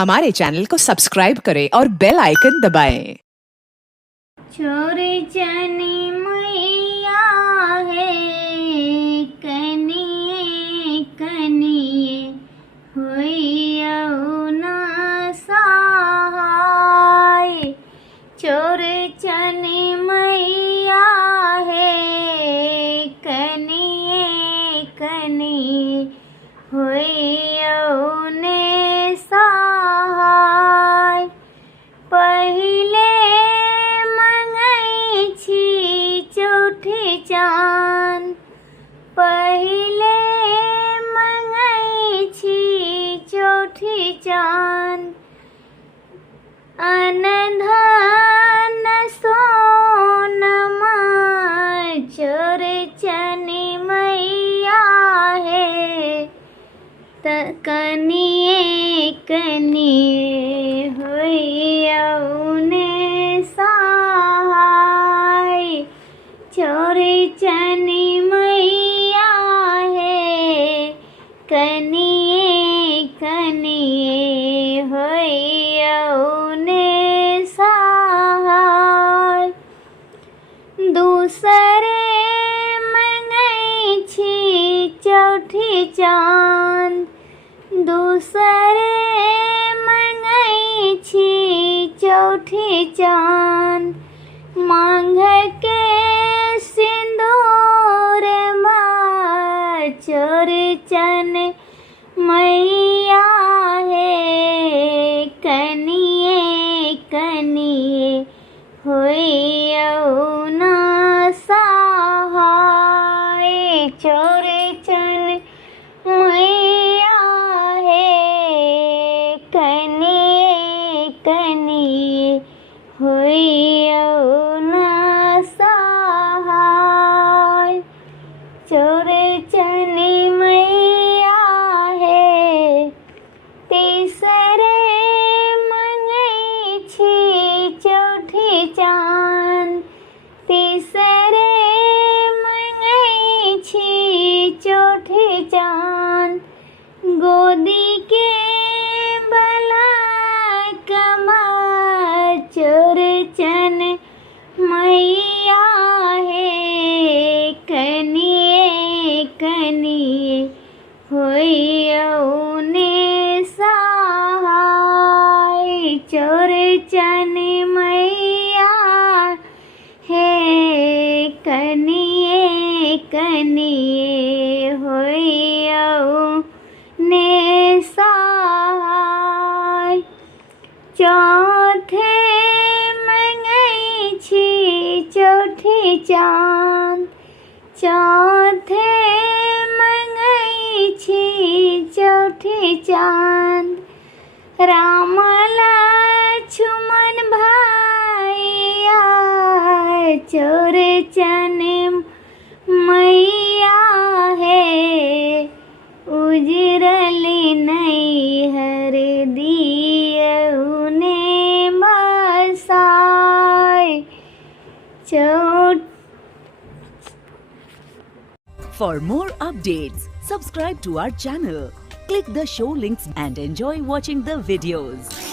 हमारे चैनल को सब्सक्राइब करें और बेल आइकन दबाएं। छोरे जानी मैया है कनिए कनिए होइया ना सहाय। छोरे जानी मैया है कनिए कनिए होइया ने सहाय। पहिले चौठी चाँद पहिले मंगई छी चौठी चाँद अनधन सोनमा छोरे चनी मैया है त कनिए कनिए होइया ने सहाय। छोरे चनी मैया है कनिए कनिए होइया ने सहाय। दूसरे मंगई छी चौठी चाँद दूसरे मंगई छी चौठी चाँद मांग के सिंदूर छोरे चन मैया है कनिए कनिए होइया ना सहाय। छोरे चन मैया है कनिए कनिए होइया ना सहाय। छोरे चनी मैया है तीसरे मंगई छी चौठी चाँद तीसरे मंगई छी चौठी चाँद गोदी के बला कमा छोरे चन मैया है कनिए कनिए होइया ने सहाय। छोरे चन मैया है कनिए कनिए होइया ने सहाय। चौथे मंगई छी चौठी चाँद चौथे मंगई छी चौठी चाँद राम लक्ष्मण भाइया छोरे चन मैया है उजरली नहीं हर दियऊ ने बसाय। For more updates, subscribe to our channel, click the show links and enjoy watching the videos.